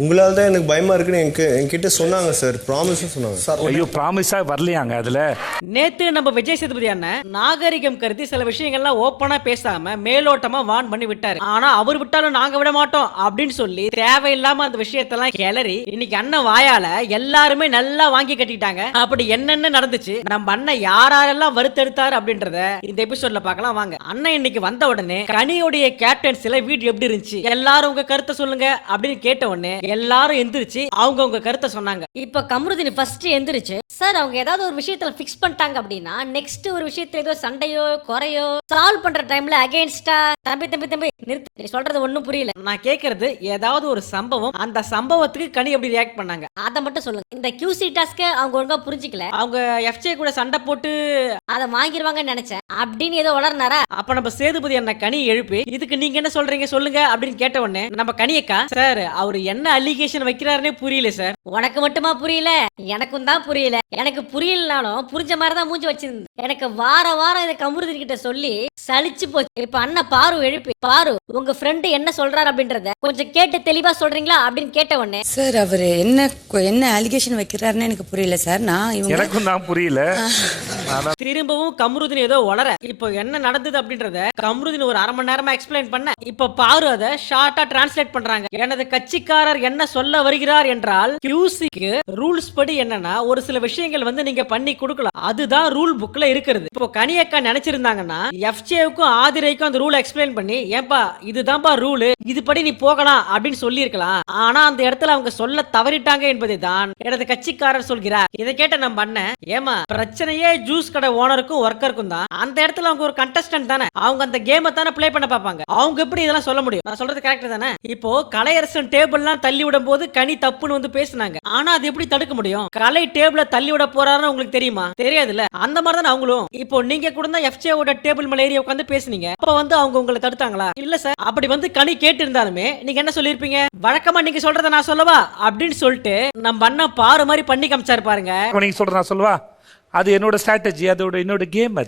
உங்களால தான் எனக்கு பயமா இருக்குன்னு என்கிட்ட சொன்னாங்க சார். ப்ராமிஸும் சொன்னாங்க சார். ஐயோ ப்ராமிஸா வரலையாங்க அதுல. நேத்து நம்ம விஜய் சேதுபதி அண்ணன் நாகரிகம் கருதி சில விஷயங்கள்லாம் ஓப்பனா பேசாம மேலோட்டமா வான் பண்ணி விட்டாரு. ஆனா அவர் விட்டாலும் நாங்க விட மாட்டோம் அப்படின்னு சொல்லி தேவையில்லாம அந்த விஷயத்தெல்லாம் கிளறி இன்னைக்கு அண்ணன் வாயால எல்லாருமே நல்லா வாங்கி கட்டிட்டாங்க. அப்படி என்னென்ன நடந்துச்சு, நம்ம அண்ணன் யாரெல்லாம் வருத்தெடுத்தாரு அப்படின்றத இந்த எபிசோட்ல பார்க்கலாம் வாங்க. அண்ணன் இன்னைக்கு வந்த உடனே கனியோடைய கேப்டன்சில வீடியோ எப்படி இருந்துச்சு, எல்லாரும் உங்க கருத்தை சொல்லுங்க அப்படின்னு கேட்ட உடனே எல்லாரும் எந்திரிச்சு அவங்க கருத்தை சொன்னாங்க. இப்ப கமருதீன் ஃபர்ஸ்ட் எந்திரிச்சு, சார் அவங்க ஏதாவது ஒரு விஷயத்துல ஃபிக்ஸ் பண்ணிட்டாங்க அப்படின்னா நெக்ஸ்ட் ஒரு விஷயத்துல ஏதோ சண்டையோ குறையோ சால்வ் பண்ற டைம்ல அகைன்ஸ்டா தம்பி தம்பி தம்பி நிறுத்து, நீ சொல்றது ஒண்ணும் புரியல. நான் கேக்குறது ஏதாவது ஒரு சம்பவம், அந்த சம்பவத்துக்கு கனி எப்படி ரியாக்ட் பண்ணாங்க அத மட்டும் சொல்லுங்க. இந்த QC டாஸ்க அவங்க ஒழுங்கா புரிஞ்சிக்கல. அவங்க FJ கூட சண்டை போட்டு அத வாங்கிடுவாங்கன்னு நினைச்சேன் அப்படின்னு ஏதோ வளர்னாரா. அப்ப நம்ம சேதுபதி அண்ணன் கனி எழுப்பி இதுக்கு நீங்க என்ன சொல்றீங்க சொல்லுங்க அப்படின்னு கேட்ட உடனே நம்ம கனியக்கா, சார் அவர் என்ன அலிகேஷன் வைக்கிறாருன்னே புரியல சார். உனக்கு மட்டுமா புரியல, எனக்கும் தான் புரியல. எனக்கு புரியலனாலும் புரிஞ்ச மாதிரி தான் மூஞ்சி வச்சிருந்தது. எனக்கு வாரம் இதை கமருதீன் கிட்ட சொல்லி சலிச்சு போச்சு. இப்ப அண்ணன் பாரு எழுப்பி, பாரு உங்க ஃப்ரெண்டு என்ன சொல்றாரு அப்படின்றத கொஞ்சம் கேட்டு தெளிவா சொல்றீங்களா அப்படின்னு கேட்ட உடனே, சார் அவரு என்ன அலிகேஷன் வைக்கிறாருன்னு எனக்கு புரியல சார். எனக்கும் தான் புரியல. திரும்பவும் கமருதீன் ஏதோ வளர இப்போ என்ன நடந்தது அப்படின்றத கமருதீன் ஒரு அரை மணி நேரமா எக்ஸ்பிளைன் பண்ண இப்ப பாரு அதை ஷார்ட்டா டிரான்ஸ்லேட் பண்றாங்க. எனது கட்சிக்காரர் என்ன சொல்ல வருகிறார் என்றால், QCக்கு ரூல்ஸ் படி என்னன்னா ஒரு சில விஷயங்கள் வந்து நீங்க பண்ணி கொடுக்கலாம், அதுதான் ரூல் புக்ல இருக்கிறது. இப்போ கனியக்கா நினைச்சிருந்தாங்கன்னா FJவுக்கும் ஆதிரைக்கும் அந்த ரூல் எக்ஸ்பிளைன் பண்ணி, ஏன்பா இதுதான்பா ரூல், இது படி நீ போகலாம் அப்படின்னு சொல்லி இருக்கலாம். ஆனா அந்த இடத்துல அவங்க சொல்ல தவறிட்டாங்க என்பதை தான் எனது கட்சிக்காரர் சொல்கிறார். இதை கேட்ட நம்ம அண்ணன், ஏமா பிரச்சனையே ஜூஸ் கடை ஓனருக்கும் ஒர்க்கருக்கும் தான், அந்த இடத்துல அவங்க ஒரு கண்டஸ்டன்ட் தானே, அவங்க அந்த கேமை தானே பிளே பண்ண பார்ப்பாங்க, அவங்க எப்படி இதெல்லாம் சொல்ல முடியும், நான் சொல்றது கரெக்ட் தானே. இப்போ கலையரசன் டேபிள்லாம் தள்ளி விடும் போது கனி தப்புன்னு வந்து பேசினாங்க, ஆனா அது எப்படி தடுக்க முடியும்? கலை டேபிள தள்ளி விட போறாருன்னு உங்களுக்கு தெரியுமா? தெரியாதுல்ல. அந்த மாதிரி தான் அவங்களும். இப்போ நீங்க கூட தான் FJவோட டேபிள் மேல ஏறி உட்காந்து பேசுனீங்க, அப்ப வந்து அவங்க உங்களை தடுத்தாங்களா? இல்ல சார். அப்படி வந்து கனி கேட்டு இருந்தாலுமே நீங்க என்ன சொல்லிருப்பீங்க? வழக்கமா நீங்க சொல்றத நான் சொல்லவா அப்படின்னு சொல்லிட்டு நம்ம அண்ணன் பாரு மாதிரி பண்ணி காமிச்சாரு பாருங்க. நீங்க சொல்ற நான் சொல்லவா, அது என்னோட ஸ்ட்ராட்டஜி, அதோட என்னோட கேம்,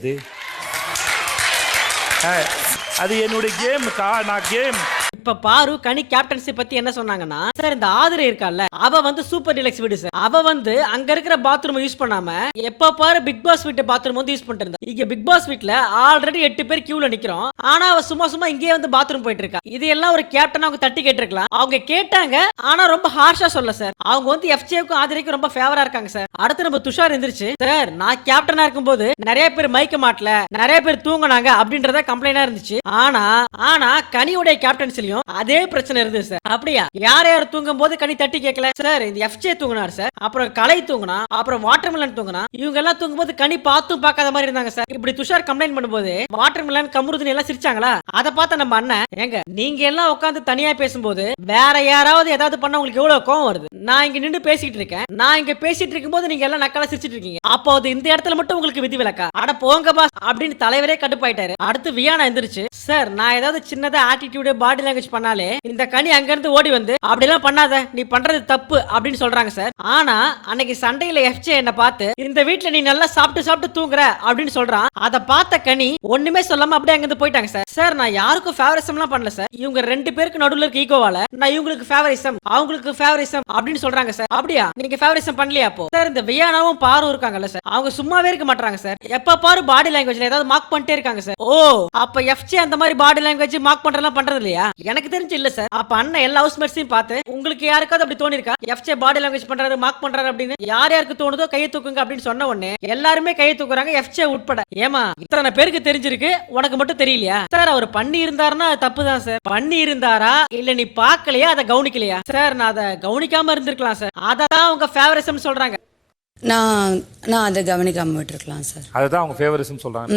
அது என்னோட கேம்க்கா, நான் கேம். இப்ப பாரு கனி கேப்டன்சி பத்தி என்ன சொன்னாங்கன்னா, சார் இந்த ஆதிரை இருக்கால, அவ வந்து சூப்பர் டிலக்ஸ் வீடு சார், அவ வந்து அங்க இருக்கிற பாத்ரூம் யூஸ் பண்ணாம எப்ப பாரு பிக் பாஸ் வீட்டு பாத்ரூம் வந்து யூஸ் பண்ணிட்டு இருந்தா. இங்க பிக் பாஸ் வீட்ல ஆல்ரெடி 8 பேர் கியூல நிக்கிறோம், ஆனா அவ சும்மா இங்கே வந்து பாத்ரூம் போயிட்டு இருக்கா. இது எல்லாம் ஒரு கேப்டன் அவங்க தட்டி கேட்டிருக்கலாம். அவங்க கேட்டாங்க, ஆனா ரொம்ப ஹார்ஷா சொல்ல சார். அவங்க வந்து FJவுக்கும் ஆதிரைக்கும் ரொம்ப ஃபேவரா இருக்காங்க சார். அடுத்து நம்ம துஷார் எந்திரிச்சு, சார் நான் கேப்டனா இருக்கும்போது நிறைய பேர் மைக்க மாட்டல, நிறைய பேர் தூங்குனாங்க அப்படின்றத கம்ப்ளைண்டா இருந்துச்சு. ஆனா கனியோட கேப்டன்சிலையும் அதே பிரச்சனை இருந்தது சார். அப்படியா? யார் தூங்கும் போது கனி தட்டி கேட்கல சார். இந்த FJ தூங்கினார் சார், அப்புறம் கலை தூங்கினா, அப்புறம் வாட்டர்மெலன் தூங்கினா, இவங்க எல்லாம் தூங்கும் போது கனி பார்த்தும் பார்க்காத மாதிரி இருந்தாங்க சார். இப்படி துஷார் கம்ப்ளைண்ட் பண்ணும்போது வாட்டர்மெலன் கமருதீன் எல்லாம் சிரிச்சாங்களா? அதை பார்த்த நம்ம அண்ணன், ஏங்க நீங்க எல்லாம் உட்காந்து தனியா பேசும்போது வேற யாராவது ஏதாவது பண்ண உங்களுக்கு எவ்வளவு கோவம் வருது? நான் இங்க நின்று பேசிட்டு இருக்கேன், நான் இங்க பேசிட்டு இருக்கும்போது நீங்க எல்லாம் நக்கலா சிரிச்சிட்டு இருக்கீங்க, அப்போ அது இந்த இடத்துல மட்டும் உங்களுக்கு விதி விலக்கா? அட போங்க பாஸ் அப்படின்னு தலைவரே கடுப்பாயிட்டாரு. அடுத்து வியானா எந்திரிச்சு, சார் நான் ஏதாவது சின்னதா ஆட்டிடியூட் பாடி லாங்குவேஜ் பண்ணாலே இந்த கனி அங்க இருந்து ஓடி வந்து அப்படி எல்லாம் பண்ணாத, நீ பண்றது தப்பு அப்படின்னு சொல்றாங்க சார். ஆனா அன்னைக்கு சண்டையில FJ என்ன பார்த்து, இந்த வீட்ல நீ நல்லா சாப்பிட்டு தூங்குற அப்படின்னு சொல்றான். அத பார்த்த கனி ஒண்ணுமே சொல்லாம அப்படியே அங்க இருந்து போயிட்டாங்க சார். சார் நான் யாருக்கும் ஃபேவரிசம் எல்லாம் பண்ணல சார், இவங்க 2 பேருக்கு நடுவுல இருக்க ஈகோவால நான் இவங்களுக்கு ஃபேவரிசம் அவங்களுக்கு ஃபேவரிசம் அப்படின்னு சொல்றாங்க சார். அப்படியா? நீங்க ஃபேவரிசம் பண்ணலையா? அப்போ சார் இந்த வியானாவும் பாரு இருக்காங்கல்ல சார், அவங்க சும்மாவே இருக்க மாட்டாங்க சார், எப்ப பாரு பாடி லாங்குவேஜ்ல ஏதாவது மார்க் பண்ணிட்டே இருக்காங்க சார். ஓ அப்ப FJ அந்த மாதிரி பாடி லாங்குவேஜ் மார்க் பண்றதெல்லாம் பண்றது இல்லையா? எனக்கு தெரிஞ்சு இல்ல சார். அப்ப அண்ணன் எல்லா ஹவுஸ்மேட்ஸையும் பார்த்து, உங்களுக்கு யாருக்காவது அப்படி தோணி இருக்கா FJ பாடி லாங்குவேஜ் பண்றாரு மார்க் பண்றாரு அப்படின்னு? யாருக்கு தோணுதோ கையை தூக்குங்க அப்படின்னு சொன்ன உடனே எல்லாருமே கையை தூக்குறாங்க, FJ உட்பட. ஏமா இத்தனை பேருக்கு தெரிஞ்சிருக்கு, உனக்கு மட்டும் தெரியலையா? சார் அவர் பண்ணி இருந்தாருன்னா தப்பு தான் சார். பண்ணி இருந்தாரா இல்ல நீ பார்க்கலையா, அதை கவனிக்கலையா? சார் நான் அதை கவனிக்காம இருந்திருக்கலாம் சார், அதான் உங்க ஃபேவரிசம் சொல்றாங்க. நான் அதை கவனிக்காம விட்டுருக்கலாம் சார். அதுதான் அவங்க ஃபேவரிசம் சொல்றாங்க.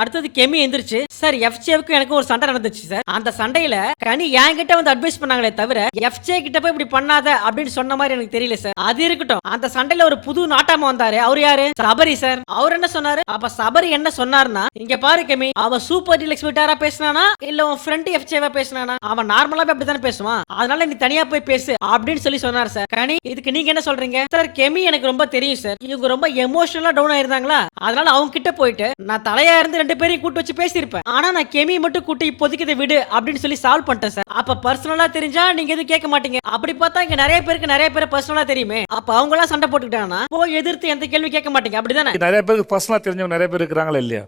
அடுத்தது கெமி எந்திரிச்சு, சார் FJவுக்கு எனக்கு ஒரு சண்டை நடந்துச்சு சார், அந்த சண்டையில கனி என்கிட்ட வந்து அட்வைஸ் பண்ணாங்களே தவிர FJ கிட்ட போய் இப்படி பண்ணாத அப்படின்னு சொன்ன மாதிரி எனக்கு தெரியல சார். அது இருக்கட்டும், அந்த சண்டையில ஒரு புது நாட்டாம வந்தாரு, அவர் யாரு? சபரி சார். அவர் என்ன சொன்னாரு? அப்ப சபரி என்ன சொன்னாருன்னா, இங்க பாரு கெமி, அவன் சூப்பர் டீலக்ஸ் வீட்டாரா பேசினானா இல்ல உன் ஃப்ரெண்ட் FJவா பேசினானா? அவன் நார்மலாவே அப்படித்தானே பேசுவான், அதனால நீ தனியா போய் பேசு அப்படின்னு சொல்லி சொன்னார் சார். கனி இதுக்கு நீங்க என்ன சொல்றீங்க? சார் கெமி எனக்கு ரொம்ப தெரியும் சார் இவங்க ரொம்ப எமோஷனலா டவுன் ஆயிருந்தாங்களா, அதனால அவங்க கிட்ட போயிட்டு நான் தலையா இருந்து 2 பேரையும் கூட்டு வச்சு பேசியிருப்பேன். ஆனா நான் கெமி மட்டும் கூட்டி இப்போதைக்கு இதை விடு அப்படின்னு சொல்லி சால்வ் பண்ணிட்டேன் சார். அப்ப பர்சனலா தெரிஞ்சா நீங்க எதுவும் கேட்க மாட்டீங்க. அப்படி பார்த்தா இங்க நிறைய பேர் பர்சனலா தெரியுமே, அப்ப அவங்க எல்லாம் சண்டை போட்டுக்கிட்டாங்கன்னா போய் எதிர்த்து எந்த கேள்வி கேட்க மாட்டீங்க, அப்படிதானே? நிறைய பேருக்கு பர்சனலா தெரிஞ்சவங்க நிறைய பேர் இருக்கிறாங்களா இல்லையா?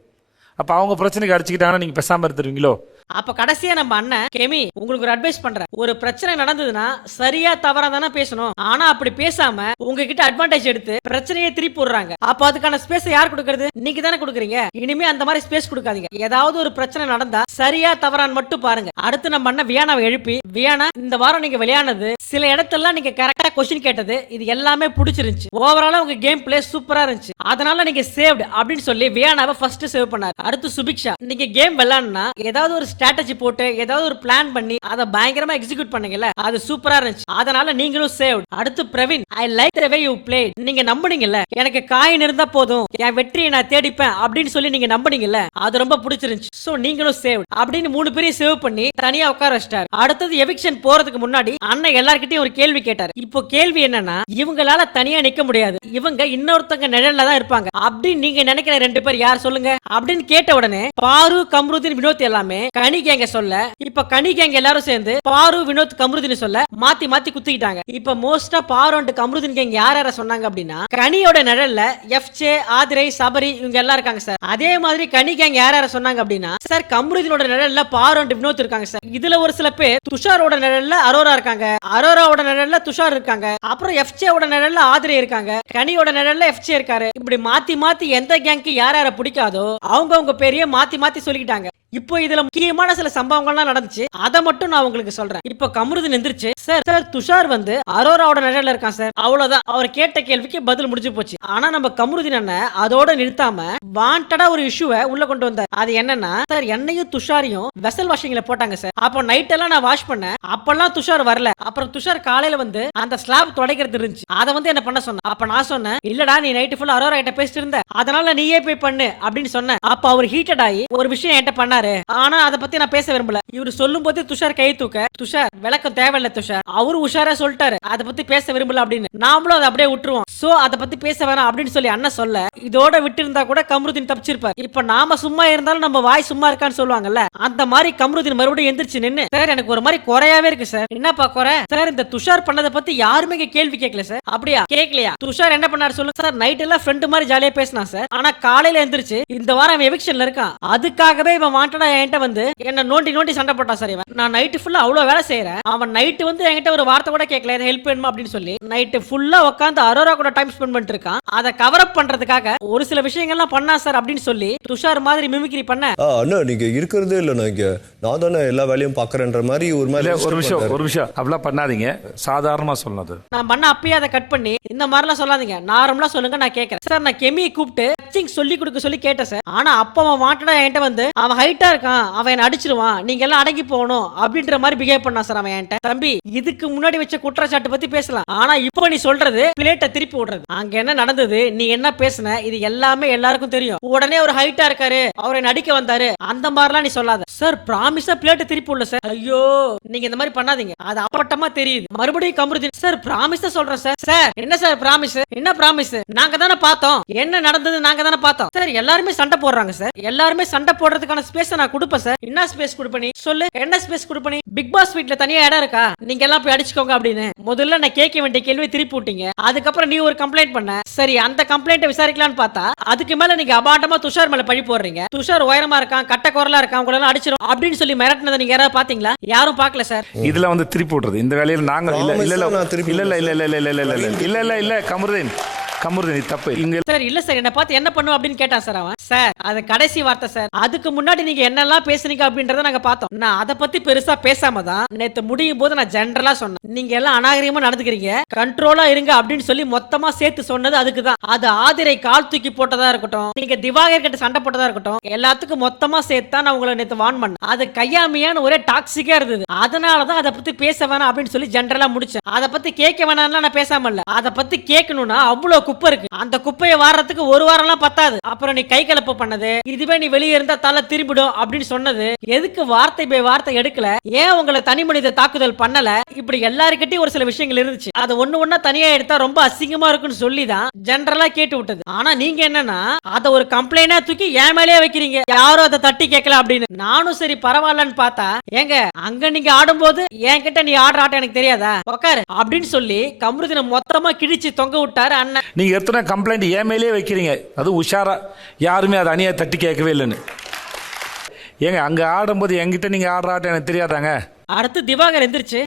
அப்ப அவங்க பிரச்சனைக்கு அடிச்சுக்கிட்டாங்கன்னா நீங்க பேசாம இருந்துருவீங்களோ? அப்ப கடைசியா நம்ம அண்ணன் கெமி உங்களுக்கு ஒரு அட்வைஸ் பண்றேன். ஒரு பிரச்சனை நடந்ததுன்னா சரியா தவறா தானே பேசணும். ஆனா அப்படி பேசாம உங்ககிட்ட அட்வான்டேஜ் எடுத்து பிரச்சனையை திருப்பி போடுறாங்க. அப்ப அதுக்கான ஸ்பேஸ் யார் கொடுக்கறது? நீங்க தானே கொடுக்குறீங்க. இனிமே அந்த மாதிரி ஸ்பேஸ் கொடுக்காதீங்க. ஏதாவது ஒரு பிரச்சனை நடந்தா சரியா தவறான்னு மட்டும் பாருங்க. அடுத்து நம்ம அண்ணன் வியானாவை எழுப்பி, வியானா இந்த வாரம் நீங்க விளையாடுனது, சில இடத்தெல்லாம் நீங்க கரெக்டா கொஸ்டின் கேட்டது, இது எல்லாமே பிடிச்சிருந்துச்சு. ஓவராலா உங்க கேம் பிளே சூப்பரா இருந்துச்சு, அதனால நீங்க சேவ்டு அப்படின்னு சொல்லி வியானாவை ஃபர்ஸ்ட் சேவ் பண்ணாரு. அடுத்து சுபிக்ஷா, நீங்க கேம் விளையாடுனா ஏதாவது ஒரு ஸ்ட்ராட்டஜி போட்டு ஏதாவது ஒரு பிளான் பண்ணி அதை பயங்கரமா எக்ஸிக்யூட் பண்ணீங்கல்ல, அது சூப்பரா இருந்துச்சு, அதனால நீங்களும் சேவ். அடுத்து Praveen, I like the way you plate. நீங்க நம்புனீங்கல்ல எனக்கு காயின் இருந்தா போதும் என் வெற்றியை நான் தேடிப்பேன் அப்படின்னு சொல்லி நீங்க நம்புனீங்கல்ல, அது ரொம்ப பிடிச்சிருந்துச்சு, சோ நீங்களும் சேவ் அப்படின்னு 3 பேரையும் சேவ் பண்ணி தனியா உட்கார வச்சிட்டாரு. அடுத்தது எவிக்ஷன் போறதுக்கு முன்னாடி அண்ணன் எல்லார்கிட்டயும் ஒரு கேள்வி கேட்டாரு. இப்போ கேள்வி என்னன்னா, இவங்களால தனியா நிக்க முடியாது, இவங்க இன்னொருத்தங்க நிழல்ல தான் இருப்பாங்க அப்படின்னு நீங்க நினைக்கிற 2 பேர் யார் சொல்லுங்க அப்படின்னு கேட்ட உடனே பாரு, கம்ருதீன், வினோத் எல்லாமே கனி கேங்க சொல்ல, இப்ப கனி கேங்க எல்லாரும் சேர்ந்து பாரு, வினோத், கம்ருதீன் சொல்ல மாத்தி மாத்தி குத்திக்கிட்டாங்க. இப்ப மோஸ்டா பாரு அண்ட் கம்ருதீன் கேங்க யார் யார சொன்னாங்க அப்படின்னா, கனியோட நிழல்ல எஃப்ஜே, ஆதிரை, சபரி இவங்க எல்லாம் இருக்காங்க சார். அதே மாதிரி கனி கேங்க யார் யார சொன்னாங்க அப்படின்னா, சார் கம்ருதீனோட நிழல்ல பாரு அண்ட் வினோத் இருக்காங்க சார். இதுல ஒரு சில பேர் துஷாரோட நிழல்ல அரோரா இருக்காங்க, அரோராவோட நிழல்ல துஷார் இருக்காங்க, அப்புறம் எஃப்ஜே ஓட நிழல்ல ஆதிரை இருக்காங்க, கனியோட நிழல்ல எஃப்ஜே இருக்காரு. இப்படி மாத்தி மாத்தி எந்த கேங்க்கு யார் யார பிடிக்காதோ அவங்க பெரிய மாத்தி மாத்தி சொல்லிக்கிட்டாங்க. இப்போ இதுல முக்கியமான சில சம்பவங்கள்லாம் நடந்துச்சு, அதை மட்டும் நான் உங்களுக்கு சொல்றேன். இப்போ கம்ருதீன் எந்திரிச்சு, சார் துஷார் வந்து அரோராவோட நிழல்ல இருக்கான் சார், அவ்வளவுதான். அவர் கேட்ட கேள்விக்கு பதில் முடிஞ்சு போச்சு. ஆனா நம்ம கம்ருதீன் அண்ணன் அதோட நிறுத்தாம வாண்டடா ஒரு இஷ்யூவை உள்ள கொண்டு வந்தார். அது என்னன்னா, சார் என்னையும் துஷாரையும் வெசல் வாஷிங்ல போட்டாங்க சார். அப்போ நைட் எல்லாம் நான் வாஷ் பண்ணேன், அப்பெல்லாம் துஷார் வரல. அப்புறம் துஷார் காலையில வந்து அந்த ஸ்லாப் துடைக்கிறது இருந்துச்சு, அதை வந்து என்ன பண்ண சொன்ன. அப்ப நான் சொன்னேன், இல்லடா நீ நைட் ஃபுல்லா அரோரா கிட்ட பேசிட்டு இருந்த, அதனால நீயே போய் பண்ணு அப்படின்னு சொன்னேன். அப்ப அவர் ஹீட்டட் ஆகி ஒரு விஷயம் என்கிட்ட பண்ணாரு. ஆனா அதை பத்தி நான் பேச விரும்பல. இவரு சொல்லும் போது துஷார் கை தூக்க, துஷார் விளக்கம் தேவையில்ல துஷார், அவரு உஷாரா சொல்லிட்டாரு அதை பத்தி பேச விரும்பல அப்படின்னு, நாமளும் அதை அப்படியே விட்டுருவோம், சோ அதை பத்தி பேச வேணாம் அப்படின்னு சொல்லி அண்ணன் சொல்ல, இதோட விட்டு இருந்தா கூட கம்ருதீன் தப்பிச்சிருப்பார். இப்ப நாம சும்மா இருந்தாலும் நம்ம வாய் சும்மா இருக்கான்னு சொல்லுவாங்கல்ல, அந்த மாதிரி கம்ருதீன் மறுபடியும் எந்திரிச்சு நின்னு, சார் எனக்கு ஒரு மாதிரி குறையாவே இருக்கு சார். என்னப்பா குறை? சார் இந்த துஷார் பண்ணதை பத்தி யாருமே கேள்வி கேட்கல சார். அப்படியா? கேட்கலையா? துஷார் என்ன பண்ணாரு சொல்லுங்க சார். நைட் எல்லாம் ஃப்ரெண்ட் மாதிரி ஜாலியா பேசினா சார், ஆனா காலையில எந்திரிச்சு இந்த வாரம் அவன் எவிக்ஷன்ல இருக்கான், அதுக்காகவே இவன் வாண்டடா என்கிட்ட வந்து என்ன நோண்டி சண்டை போட்டான் சார். இவன் நான் நைட் ஃபுல்லா அவ்வளவு வேலை செய்யறேன், அவன் நைட் வந்து என்கிட்ட ஒரு வார்த்தை கூட கேட்கல, எனக்கு ஹெல்ப் வேணுமா அப்படின்னு சொல்லி நைட் ஃபுல்லா உட்காந்து அரோரா கூட டைம் ஸ்பெண்ட் பண்ணிட்டு இருக்கான். அதை கவர் அப் பண்றதுக்காக ஒரு சில விஷயங்கள்லாம் பண்ணா சார் அப்படின்னு சொல்லி துஷார் மாதிரி மிமிக்ரி பண்ண. அண்ணா நீங்க இருக்கிறதே இல்ல, நான் தானே எல்லா வேலையும் பாக்குறேன்ற மாதிரி ஒரு விஷயம் அப்படிலாம் பண்ணாதீங்க, சாதாரணமா சொன்னது. நான் பண்ண அப்பயே அதை கட் பண்ணி இந்த மாதிரிலாம் சொல்லாதீங்க, நார்மலா சொல்லுங்க நான் கேட்கறேன் சார். நான் கெமியை கூப்பிட்டு சொல்லி கொடுக்க சொல்லி கேட்டேன் சார். ஆனா அப்ப அவன் வாண்டடா என்கிட்ட வந்து அவன் ஹைட்டா இருக்கான், அவன் அடிச்சிருவான், நீங்க எல்லாம் அடங்கி போகணும் அப்படின்ற மாதிரி பிஹேவ் பண்ணா சார் அவன் என்கிட்ட. தம்பி இதுக்கு முன்னாடி வச்ச குற்றச்சாட்டு பத்தி பேசலாம், ஆனா இப்ப நீ சொல்றது பிளேட்டை திருப்பி விடுறது. அங்க என்ன நடந்தது, நீ என்ன பேசுன, இது எல்லாமே எல்லாருக்கும் தெரியும். உடனே ஒரு ஹைட்டா இருக்காரு, அவரை நடிக்க வந்தாரு, அந்த மாதிரிலாம் நீ சொல்லாத சார். ப்ராமிஸா பிளேட்டை திருப்பி விடல சார். ஐயோ நீங்க இந்த மாதிரி பண்ணாதீங்க, அது அப்பட்டமா தெரியுது. மறுபடியும் கம்ருதீன், சார் ப்ராமிஸா சொல்றேன் சார். சார் என்ன சார் ப்ராமிஸ்? என்ன ப்ராமிஸ்? நாங்க தானே பார்த்தோம் என்ன நடந்தது, நாங்க தானே பார்த்தோம் சார். எல்லாருமே சண்டை போடுறாங்க சார், எல்லாருமே சண்டை போடுறதுக்கான ஸ்பேஸ் நான் கொடுப்பேன் சார். என்ன ஸ்பேஸ் கொடுப்பனி சொல்லு, என்ன ஸ்பேஸ் கொடுப்பனி? பிக் பாஸ் வீட்ல தனியா இடம் இருக்கா, நீங்க எல்லாம் போய் அடிச்சுக்கோங்க அப்படின்னு முதல்ல நான் கேட்க வேண்டிய கேள்வி திருப்பி விட்டீங்க. அதுக்கப்புறம் நீ ஒரு கம்ப்ளைண்ட் பண்ண, சரி அந்த கம்ப்ளைண்ட் விசாரிக்கலாம்னு பார்த்தா அதுக்கு மேல நீங்க அபாண்டமா துஷார் மேல பழி போடுறீங்க. துஷார் உயரமா இருக்கான், கட்ட குரலா இருக்கான், உங்களை எல்லாம் அடிச்சிரும் அப்படின்னு சொல்லி மிரட்டினதை நீங்க யாராவது பாத்தீங்களா? யாரும் பாக்கல சார். இதுல வந்து திருப்பி விடுறது இந்த வேலையில நாங்க இல்ல கம்ருதீன் தப்பு இங்க சார். இல்ல சார் என்ன பார்த்து என்ன பண்ணும் அப்படின்னு கேட்டான் சார் அவன். சார் அது கடைசி வார்த்தை சார், அதுக்கு முன்னாடி நீங்க என்னெல்லாம் பேசுனீங்க அப்படின்றத நாங்க பார்த்தோம். நான் அதை பத்தி பெருசா பேசாம தான் நேத்து முடியும் போது நான் ஜெனரலா சொன்னேன், நீங்க எல்லாம் அநாகரிகமா நடந்துக்கிறீங்க, கண்ட்ரோலா இருங்க அப்படின்னு சொல்லி மொத்தமா சேர்த்து சொன்னது அதுக்குதான். அது ஆதிரை கால் தூக்கி போட்டதா இருக்கட்டும், நீங்க திவாகர் கிட்ட சண்டை போட்டதா இருக்கட்டும், எல்லாத்துக்கும் மொத்தமா சேர்த்தா நான் உங்களை நேத்து வான் பண்ணேன். அது கையாமையான ஒரே டாக்ஸிக்கா இருந்தது, அதனாலதான் அதை பத்தி பேச வேணாம் அப்படின்னு சொல்லி ஜெனரலா முடிச்சேன். அதை பத்தி கேட்க வேணாம்லாம் நான் பேசாம இல்ல, அதை பத்தி கேட்கணும்னா அவ்வளவு குப்பை இருக்கு, அந்த குப்பையை வாரத்துக்கு ஒரு வாரம்லாம் பத்தாது, அப்புறம் நீ கை கலப்பு பண்ணது, இதுவே நீ வெளியே இருந்தா தலை திரும்பிடும் அப்படின்னு சொன்னது, எதுக்கு வார்த்தை பை வார்த்தை எடுக்கல, ஏன் உங்களை தனி மனித தாக்குதல் பண்ணல, இப்படி எல்லாருக்கிட்டையும் ஒரு சில விஷயங்கள் இருந்துச்சு. அது ஒண்ணு ஒண்ணா தனியா எடுத்தா ரொம்ப அசிங்கமா இருக்குன்னு சொல்லிதான் ஜெனரலா கேட்டு விட்டது. ஆனா நீங்க என்னன்னா அத ஒரு கம்ப்ளைண்டா தூக்கி என் மேலேயே வைக்கிறீங்க, யாரும் அதை தட்டி கேட்கல அப்படின்னு. நானும் சரி பரவாயில்லன்னு பார்த்தா, ஏங்க அங்க நீங்க ஆடும்போது என்கிட்ட நீ ஆடுற ஆட்டம் எனக்கு தெரியாதா, உட்காரு அப்படின்னு சொல்லி கமருதீனை மொத்தமா கிழிச்சு தொங்க விட்டாரு அண்ணன். நீங்க எத்தனை கம்ப்ளைண்ட் என் மேலேயே வைக்கிறீங்க, அது உஷாரா, யாருமே அதை அணியா தட்டி கேட்கவே இல்லைன்னு. ஏங்க அங்க ஆடும்போது என்கிட்ட நீங்க ஆடுற ஆட்டம் எனக்கு தெரியாதாங்க? அடுத்து திவாகர் எந்திரிச்சு,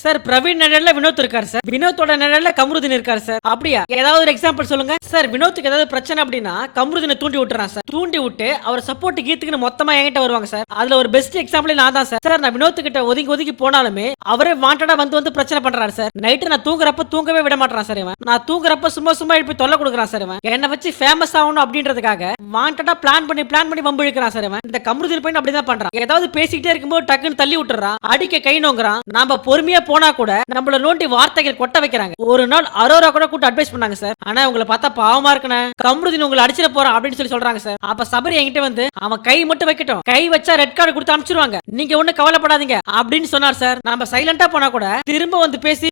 சார் பிரவீன் நிழல்ல வினோத் இருக்காரு சார், வினோத்தோட நிழல்ல கமருதீன் இருக்காரு சார். அப்படியா, ஏதாவது ஒரு எக்ஸாம்பிள் சொல்லுங்க சார். வினோத்துக்கு ஏதாவது பிரச்சனை அப்படின்னா கமருதீனை தூண்டி விட்டுறான் சார், தூண்டி விட்டு அவர் சப்போர்ட் கீத்துக்குன்னு மொத்தமா என்கிட்ட வருவாங்க சார். அதுல ஒரு பெஸ்ட் எக்ஸாம்பிள் நான் தான் சார். சார் நான் வினோத்து கிட்ட ஒதுங்கி ஒதுங்கி போனாலுமே அவரே வாண்டடா வந்து பிரச்சனை பண்றாரு சார். நைட்டு நான் தூங்குறப்ப தூங்கவே விட மாட்டான் சார் இவன். நான் தூங்குறப்ப சும்மா எழுப்பி தொல்லை கொடுக்குறான் சார் இவன். என்னை வச்சு ஃபேமஸ் ஆகணும் அப்படின்றதுக்காக வாண்டடா பிளான் பண்ணி வம்பு இழுக்கிறான் சார் இவன். இந்த கமருதீன் பையன் அப்படிதான் பண்றான். ஏதாவது பேசிக்கிட்டே இருக்கும்போது டக்குன்னு தள்ளி விட்டுறான், அடிக்க கை நோங்குறான். நாம பொறுமையா போனா கூட நம்மள நோண்டி வார்த்தைகள் கொட்ட வைக்கிறாங்க. ஒரு நாள் அரோரா கூட கூட்டு அட்வைஸ் பண்ணாங்க சார். ஆனா உங்களை பார்த்தா பாவமா இருக்குனே, கமருதீன் உங்களை அடிச்சிட போறான் அப்படின்னு சொல்லி சொல்றாங்க சார். அப்ப சபரி என்கிட்ட வந்து அவன் கை மட்டும் வைக்கட்டும், கை வச்சா ரெட் கார்டு கொடுத்து அனுப்பிச்சிருவாங்க, நீங்க ஒண்ணு கவலைப்படாதீங்க அப்படின்னு சொன்னார் சார். நம்ம சைலண்டா போனா கூட திரும்ப வந்து பேசி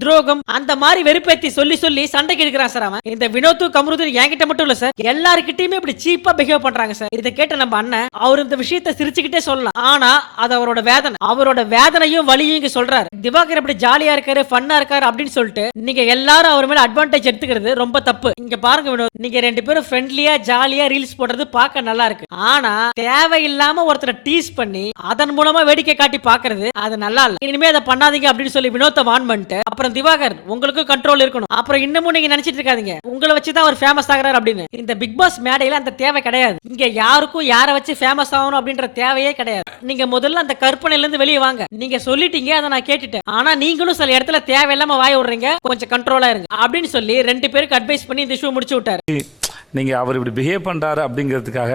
துரோகம் அந்த மாதிரி வெறுப்பேத்தி சொல்லி சண்டைக்கு எடுக்கிறான் சார் அவன். இந்த வினோத்து கமருதீன் என்கிட்ட மட்டும் இல்ல சார், எல்லாருக்கிட்டையுமே இப்படி சீப்பா பிஹேவ் பண்றாங்க சார். இதை கேட்ட நம்ம அண்ணன் அவர் இந்த விஷயத்தை சிரிச்சுக்கிட்டே சொல்லலாம், ஆனா அது அவரோட வேதனையும் வலியும் இங்க சொல்றாரு. திவாகர் இப்படி ஜாலியா இருக்காரு, ஃபன்னா இருக்காரு அப்படின்னு சொல்லிட்டு நீங்க எல்லாரும் அவர் மேல அட்வான்டேஜ் எடுத்துக்கிறது ரொம்ப தப்பு. இங்க பாருங்க வினோத், நீங்க ரெண்டு பேரும் ஃப்ரெண்ட்லியா ஜாலியா ரீல்ஸ் போடுறது பார்க்க நல்லா இருக்கு, ஆனா தேவையில்லாம ஒருத்தரை டீஸ் பண்ணி அதன் மூலமா வேடிக்கை காட்டி பாக்குறது அது நல்லா இல்ல. இனிமே அதை பண்ணாதீங்க அப்படின்னு சொல்லி வினோத்தை வார்ன் பண்ணிட்டு, அப்புறம் திவாகர் உங்களுக்கும் கண்ட்ரோல் இருக்கணும், அப்புறம் இன்னமும் நீங்க நினைச்சிட்டு இருக்காதீங்க உங்களை வச்சுதான் அவர் ஃபேமஸ் ஆகிறார் அப்படின்னு. இந்த பிக் பாஸ் மேடையில அந்த தேவை கிடையாது. இங்க யாருக்கும் யாரை வச்சு ஃபேமஸ் ஆகணும் அப்படின்ற தேவையே கிடையாது. நீங்க முதல்ல அந்த கற்பனையில இருந்து வெளியே வாங்க. நீங்க சொல்லிட்டீங்க, அதை நான் கேட்டுட்டேன், ஆனா நீங்களும் சில இடத்துல தேவையில்லாம வாய விடுறீங்க, கொஞ்சம் கண்ட்ரோலா இருங்க அப்படின்னு சொல்லி ரெண்டு பேருக்கு அட்வைஸ் பண்ணி இந்த ஷோ முடிச்சு விட்டாரு. நீங்க அவர் இப்படி பிஹேவ் பண்றாரு அப்படிங்கிறதுக்காக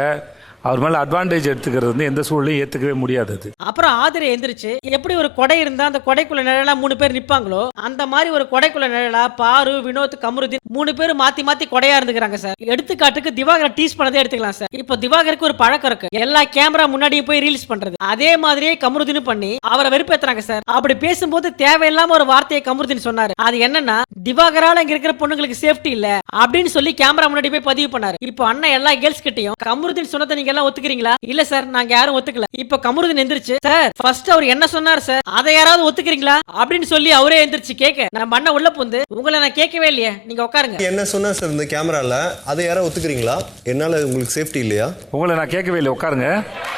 அவர் மேல அட்வான்டேஜ் எடுத்துக்கிறது வந்து எந்த சூழலையும் ஏத்துக்கவே முடியாது. அப்புறம் ஆதிரை எந்திரிச்சு, எப்படி ஒரு கொடை இருந்தா அந்த கொடைக்குள்ள நிழலா 3 பேர் நிப்பாங்களோ அந்த மாதிரி ஒரு கொடைக்குள்ள நிழலா பாரு, வினோத், கமருதீன் 3 பேர் மாத்தி கொடையா இருந்துக்கிறாங்க சார். எடுத்துக்காட்டுக்கு திவாகர் டீஸ் பண்ணதே எடுத்துக்கலாம் சார். இப்போ திவாகருக்கு ஒரு பழக்கம் இருக்கு, எல்லா கேமரா முன்னாடியே போய் ரீல்ஸ் பண்றது. அதே மாதிரியே கமருதீன் பண்ணி அவரை வெறுப்பேத்துறாங்க சார். அப்படி பேசும்போது தேவையில்லாம ஒரு வார்த்தையை கமருதீன் சொன்னாரு. அது என்னன்னா, திவாகரால இங்க இருக்கிற பொண்ணுங்களுக்கு சேஃப்டி இல்ல அப்படின்னு சொல்லி கேமரா முன்னாடி போய் பதிவு பண்ணாரு. இப்போ அண்ணன் எல்லா கேர்ள்ஸ் கிட்டையும் கமருதீன் சொன்னதை நீங்க எல்லாம் ஒத்துக்கிறீங்களா? இல்ல சார், நாங்க யாரும் ஒத்துக்கல. இப்ப கமருதீன் எந்திரிச்சு, சார் ஃபர்ஸ்ட் அவர் என்ன சொன்னார் சார், அதை யாராவது ஒத்துக்கிறீங்களா அப்படின்னு சொல்லி அவரே எந்திரிச்சு கேட்க, நம்ம அண்ணன் உள்ள புந்து, உங்களை நான் கேட்கவே இல்லையே, நீங்க உட்காருங்க. என்ன சொன்னா சார் இந்த கேமரால, அதை யாராவது ஒத்துக்கிறீங்களா? என்னால உங்களுக்கு சேஃப்டி இல்லையா? உங்களை நான் கேட்கவே இல்லை, உட்காருங்க.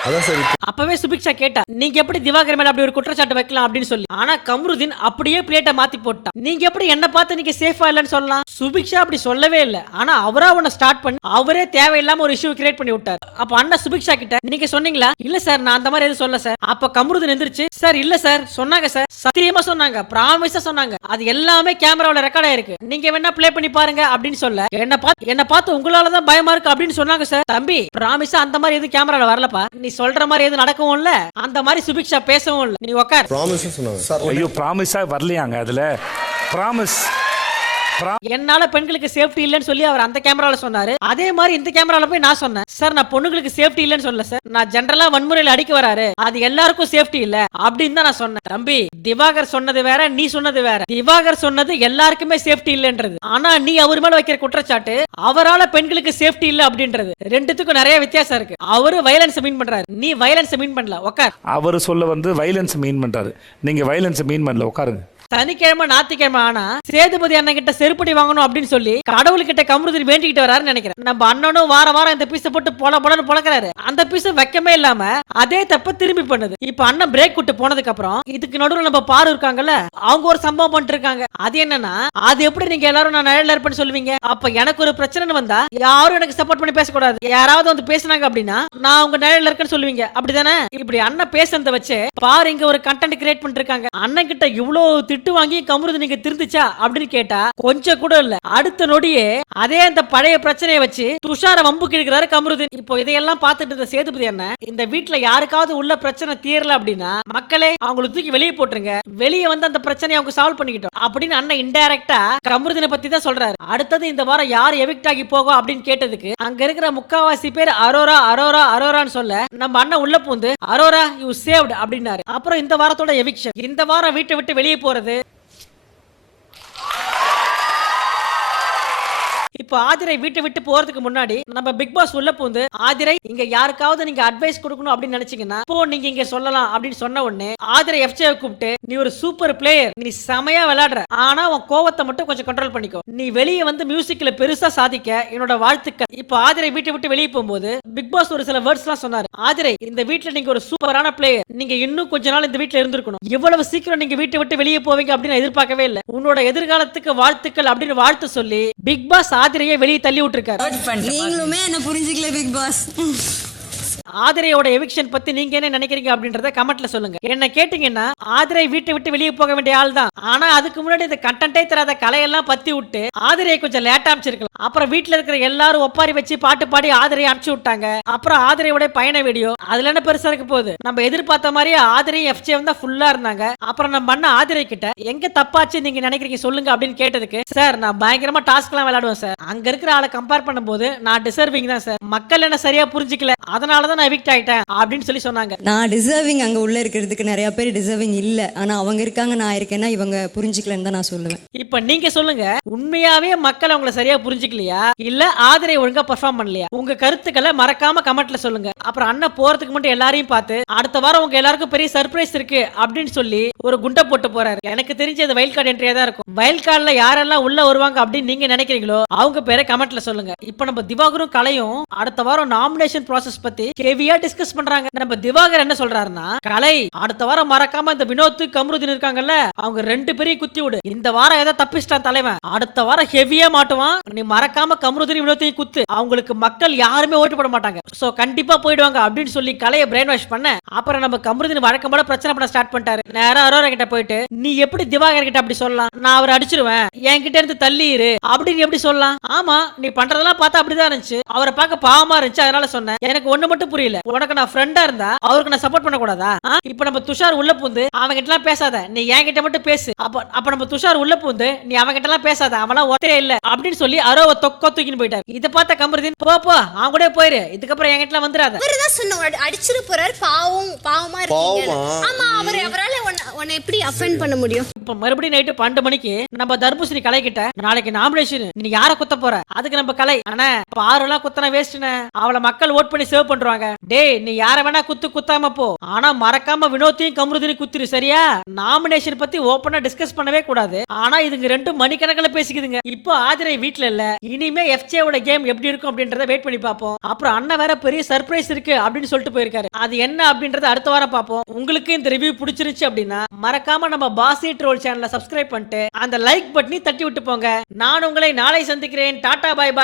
அதான் சார். அப்பவே சுபிக்ஷா கேட்டா, நீங்க எப்படி திவாகர் மேல அப்படி ஒரு குற்றச்சாட்டு வைக்கலாம் அப்படின்னு சொல்லி. ஆனா கமருதீன் அப்படியே பிளேட்டை மாத்தி போட்டான். நீங்க எப்படி என்ன பார்த்து நீங்க சேஃபா இல்லன்னு சொல்லலாம்? சுபிக்ஷா அப்படி சொல்லவே இல்லை, ஆனா அவரா உன்னை ஸ்டார்ட் பண்ணி அவரே தேவையில்லாம ஒரு இஷ்யூ கிரியேட் பண்ணி விட்டார். அப்ப அண்ணா சுபிக்ஷா கிட்ட, நீங்க சொன்னீங்களா? இல்ல சார், நான் அந்த மாதிரி எதுவும் சொல்ல சார். அப்ப கமருதீன் எந்திரிச்சு, சார் இல்ல சார், சொன்னாங்க சார், சத்தியமா சொன்னாங்க, பிராமிஸா சொன்னாங்க, அது எல்லாமே கேமராவுல ரெக்கார்ட் ஆயிருக்கு, நீங்க வேணா ப்ளே பண்ணி பாருங்க அப்படின்னு சொல்ல, என்ன பார்த்து உங்களாலதான் பயமா இருக்கு அப்படின்னு சொன்னாங்க சார். தம்பி, பிராமிஸா அந்த மாதிரி எதுவும் கேமரால வரலப்பா, நீ சொல்ற மாதிரி எதுவும் நடக்கவும் இல்ல, அந்த மாதிரி சுபிக்ஷா பேசவும் இல்ல, நீ உட்கார். ப்ராமிஸா சொன்னாங்க. ஐயோ, ப்ராமிஸா வரலையாங்க அதுல, ப்ராமிஸ். என்னால பெண்களுக்கு சேஃப்டி இல்லன்னு சொல்லி அவர் அந்த கேமரால சொன்னாரு. அதே மாதிரி இந்த கேமரால போய் நான் சொன்னேன், சார் நான் பொண்ணுங்களுக்கு சேஃப்டி இல்லன்னு சொல்லல சார், நான் ஜெனரலா வன்முறையில அடிக்க வராரு, அது எல்லாருக்கும் சேஃப்டி இல்ல அப்படின்னு தான் நான் சொன்னேன். தம்பி, திவாகர் சொன்னது வேற, நீ சொன்னது வேற. திவாகர் சொன்னது எல்லாருக்குமே சேஃப்டி இல்லன்றது, ஆனா நீ அவர் மேல வைக்கிற குற்றச்சாட்டு அவரால பெண்களுக்கு சேஃப்டி இல்ல அப்படின்றது, ரெண்டுத்துக்கும் நிறைய வித்தியாசம் இருக்கு. அவரு வயலன்ஸ் மீன் பண்றாரு, நீ வயலன்ஸ் மீன் பண்ணல, உட்கார். அவரு சொல்ல வந்து வயலன்ஸ் மீன் பண்றாரு, நீங்க வயலன்ஸ் மீன் பண்ணல, உட்காருங்க. சனிக்கிழமை ஞாயிற்றுக்கிழமை ஆனா சேதுபதி அண்ணன் கிட்ட செருப்படி வாங்கணும் அப்படின்னு சொல்லி கடவுள்கிட்ட கமருதீன் வேண்டிக்கிட்டு வராருன்னு நினைக்கிறேன். நம்ம அண்ணனும் வாரம் இந்த பீஸை போட்டு பொலன்னு பொழக்கிறாரு, அந்த பீஸை வைக்கமே இல்லாம அதே தப்ப திரும்பி பண்ணுது. இப்ப அண்ணன் பிரேக் விட்டு போனதுக்கு அப்புறம் இதுக்கு நடுவில் நம்ம பாரு இருக்காங்கல்ல, அவங்க ஒரு சம்பவம் பண்ணிட்டு இருக்காங்க. அது என்னன்னா, அது எப்படி நீங்க எல்லாரும் நான் நிழல்ல இருப்பேன்னு சொல்லுவீங்க? அப்ப எனக்கு ஒரு பிரச்சனை வந்தா யாரும் எனக்கு சப்போர்ட் பண்ணி பேசக்கூடாது, யாராவது வந்து பேசினாங்க அப்படின்னா நான் உங்க நிழல்ல இருக்கேன்னு சொல்லுவீங்க, அப்படிதானே? இப்படி அண்ணன் பேசுறத வச்சு பாரு இங்க ஒரு கண்டென்ட் கிரியேட் பண்ணிட்டு இருக்காங்க. அண்ணன் கிட்ட இவ்வளவு திட்டு திட்டு வாங்கி கமருது நீங்க திருந்துச்சா அப்படின்னு கேட்டா கொஞ்சம் கூட இல்ல. அடுத்த நொடியே அதே அந்த பழைய பிரச்சனையை வச்சு துஷார வம்பு கிழக்கிறாரு கமருதீன். இப்போ இதையெல்லாம் பார்த்துட்டு இருந்த சேதுபதி என்ன, இந்த வீட்டுல யாருக்காவது உள்ள பிரச்சனை தீரல அப்படின்னா மக்களே அவங்களை தூக்கி வெளியே போட்டுருங்க, வெளியே வந்து அந்த பிரச்சனையை அவங்க சால்வ் பண்ணிக்கிட்டோம் அப்படின்னு அண்ணன் இன்டைரக்டா கமருதீனை பத்தி தான் சொல்றாரு. அடுத்தது இந்த வாரம் யார் எவிக்ட் ஆகி போகும் அப்படின்னு கேட்டதுக்கு அங்க இருக்கிற முக்காவாசி பேர் அரோரா அரோரா அரோரான்னு சொல்ல நம்ம அண்ணன் உள்ள பூந்து அரோரா யூ சேவ்ட் அப்படின்னாரு. அப்புறம் இந்த வாரத்தோட எவிக்ஷன். இந்த வாரம் வீட்டை விட்டு வெளியே போறது. இப்போ ஆதிரை வீட்டை விட்டு போறதுக்கு முன்னாடி நம்ம பிக் பாஸ் உள்ள பூந்து ஆதிரை இங்க யாருக்காவது நீங்க அட்வைஸ் கொடுக்கணும் அப்படின்னு நினைச்சீங்கன்னா இப்போ நீங்க இங்க சொல்லலாம் அப்படின்னு சொன்ன உடனே ஆதிரை எஃப்ஜே கூப்பிட்டு நீ ஒரு சூப்பர் பிளேயர், நீ செமையா விளையாடுற, ஆனா உன் கோவத்தை மட்டும் கொஞ்சம் கண்ட்ரோல் பண்ணிக்கோ, நீ வெளியே வந்து மியூசிக்ல பெருசா சாதிக்க என்னோட வாழ்த்துக்கள். இப்போ ஆதிரை வீட்டை விட்டு வெளியே போகும்போது பிக் பாஸ் ஒரு சில வேர்ட்ஸ் எல்லாம் சொன்னாரு. ஆதிரை இந்த வீட்டுல நீங்க ஒரு சூப்பரான பிளேயர், நீங்க இன்னும் கொஞ்ச நாள் இந்த வீட்டுல இருந்திருக்கணும், இவ்வளவு சீக்கிரம் நீங்க வீட்டை விட்டு வெளியே போவீங்க அப்படின்னு எதிர்பார்க்கவே இல்லை, உன்னோட எதிர்காலத்துக்கு வாழ்த்துக்கள் அப்படின்னு வாழ்த்து சொல்லி பிக் பாஸ் ஆதிரையை வெளியே தள்ளி விட்டுருக்காரு. நீங்களுமே என்ன புரிஞ்சுக்கல பிக் பாஸ். ஆதிரையோட எவிக்ஷன் பத்தி நீங்க என்ன நினைக்கிறீங்க அப்படின்றத கமெண்ட்ல சொல்லுங்க. என்ன கேட்டீங்கன்னா ஆதிரை வீட்டை விட்டு வெளியே போக வேண்டிய ஆள் தான், ஆனா அதுக்கு முன்னாடி இந்த கண்டென்ட்டே தராத கலையெல்லாம் பத்தி விட்டு ஆதிரையை கொஞ்சம் லேட்டா அனுப்பிச்சிருக்கலாம். அப்புறம் வீட்டுல இருக்கிற எல்லாரும் ஒப்பாரி வச்சு பாட்டு பாடி ஆதிரையை அனுப்பிச்சு விட்டாங்க. அப்புறம் ஆதிரையோட பயண வீடியோ அதுல என்ன பெருசா இருக்க போகுது, நம்ம எதிர்பார்த்த மாதிரியே ஆதிரையும் எஃப்ஜே தான் ஃபுல்லா இருந்தாங்க. அப்புறம் நம்ம அண்ணா ஆதிரை கிட்ட எங்க தப்பாச்சு நீங்க நினைக்கிறீங்க சொல்லுங்க அப்படின்னு கேட்டதுக்கு சார் நான் பயங்கரமா டாஸ்க் எல்லாம் விளையாடுவேன் சார், அங்க இருக்கிற ஆளை கம்பேர் பண்ணும்போது நான் டிசர்விங் தான் சார், மக்கள் என்ன சரியா புரிஞ்சுக்கல அதனாலதான் நான் எவிக்ட் ஆயிட்டேன் அப்படின்னு சொல்லி சொன்னாங்க. நான் டிசர்விங், அங்க உள்ள இருக்கிறதுக்கு நிறைய பேர் டிசர்விங் இல்ல, ஆனா அவங்க இருக்காங்க நான் இருக்கேன்னா இவங்க புரிஞ்சுக்கலன்னு தான் நான் சொல்லுவேன். இப்ப நீங்க சொல்லுங்க, உண்மையாவே மக்கள் அவங்கள சரியா புரிஞ்சுக்கலையா இல்ல ஆதிரை ஒழுங்கா பெர்ஃபார்ம் பண்ணலையா? உங்க கருத்துக்களை மறக்காம கமெண்ட்ல சொல்லுங்க. அப்புறம் அண்ணன் போறதுக்கு மட்டும் எல்லாரையும் பார்த்து அடுத்த வாரம் உங்க எல்லாருக்கும் பெரிய சர்ப்ரைஸ் இருக்கு அப்படின்னு சொல்லி ஒரு குண்டை போட்டு போறாரு. எனக்கு தெரிஞ்ச அது வைல்ட் கார்டு என்ட்ரியா தான் இருக்கும். வைல்ட் கார்டுல யாரெல்லாம் உள்ள வருவாங்க அப்படின்னு நீங்க நினைக்கிறீங்களோ அவங்க பேரை கமெண்ட்ல சொல்லுங்க. இப்ப நம்ம திவாகரும் கலையும் அடுத்த வாரம் நாமினேஷன் ப்ராசஸ் பத்தி ஹெவியா டிஸ்கஸ் பண்றாங்க. நம்ம திவாகர் என்ன சொல்றாருன்னா, கலை அடுத்த வாரம் மறக்காம இந்த வினோத் கமருதீன் இருக்காங்கல்ல அவங்க ரெண்டு பேரையும் குத்தி விடு, இந்த வாரம் ஏதோ தப்பிச்சிட்டான் தலைவன், அடுத்த வாரம் ஹெவியா மாட்டுவான், நீ மறக்காம கமருதீன் வினோத்தையும் குத்து, அவங்களுக்கு மக்கள் யாருமே ஓட்டு போட மாட்டாங்க, சோ கண்டிப்பா போயிடுவாங்க அப்படின்னு சொல்லி கலையை பிரெயின் வாஷ் பண்ண. அப்புறம் நம்ம கமருதீன் வழக்கம் போல பிரச்சனை பண்ண ஸ்டார்ட் பண்ணிட்டாரு. நேரா அரோரா கிட்ட போயிட்டு நீ எப்படி திவாகர் கிட்ட அப்படி சொல்லலாம், நான் அவரை அடிச்சிருவேன், என்கிட்ட இருந்து தள்ளி இரு அப்படின்னு எப்படி சொல்லலாம்? ஆமா நீ பண்றதெல்லாம் பார்த்தா அப்படிதான் இருந்துச்சு, அவரை பார்க்க பாவமா இருந்துச்சு அதனால சொன்னேன். எனக்கு ஒண்ணு மட்டும் புரியல, உனக்கு நான் ஃப்ரெண்டா இருந்தா அவருக்கு நான் சப்போர்ட் பண்ண கூடாதா? இப்ப நம்ம துஷார் உள்ள பூந்து அவங்க கிட்ட எல்லாம் பேசாத, நீ என்கிட்ட மட்டும் பேசு. அப்ப நம்ம துஷார் உள்ள பூந்து நீ அவங்க கிட்ட எல்லாம் பேசாத, அவெல்லாம் ஒத்தே இல்ல அப்படின்னு சொல்லி அரோவை தூக்கின்னு போயிட்டாரு. இத பார்த்த கமருதீன் போ அவங்க கூட போயிரு, இதுக்கப்புறம் என்கிட்ட வந்துடாத. அவர்தான் சொன்ன அடிச்சிரு போறாரு, பாவமா இருக்கீங்க. ஆமா அவரால உன்னை எப்படி அஃபெண்ட் பண்ண முடியும்? இப்ப மறுபடியும் நைட்டு 12 மணிக்கு நம்ம தர்பூசணி கலை கிட்ட நாளைக்கு நாமினேஷன், நீ யார குத்த போற? அதுக்கு நம்ம கலை ஆனா பாருலாம் குத்தனா வேஸ்ட்னே, அவளை மக்கள் ஓட் பண்ணி சேவ் பண்றாங்க. டேய் நீ யார வேணா குத்தாம போ, ஆனா மறக்காம வினோத்தையும் கமருதீனையும் குத்துரு சரியா? நாமினேஷன் பத்தி ஓபனா டிஸ்கஸ் பண்ணவே கூடாது. ஆனா இதுங்க ரெண்டும் மணிக்கணக்கில் பேசிக்குதுங்க. இப்போ ஆதிரை வீட்ல இல்ல, இனிமே எஃப்ஜே ஓட கேம் எப்படி இருக்கும் அப்படின்றத வெயிட் பண்ணி பாப்போம். அப்புறம் அண்ணன் வேற பெரிய சர்ப்ரைஸ் இருக்கு அப்படின்னு சொல்லிட்டு போயிருக்காரு, அது என்ன அப்படின்றத அடுத்த வாரம் பாப்போம். உங்களுக்கு இந்த ரிவ்யூ பிடிச்சிருச்சு அப்படின்னா மறக்காம நம்ம பாசி ட்ரோல் சேனலை சப்ஸ்கிரைப் பண்ணிட்டு அந்த லைக் பட்டனை தட்டி விட்டு போங்க. நான் உங்களை நாளை சந்திக்கிறேன். Tata bye by.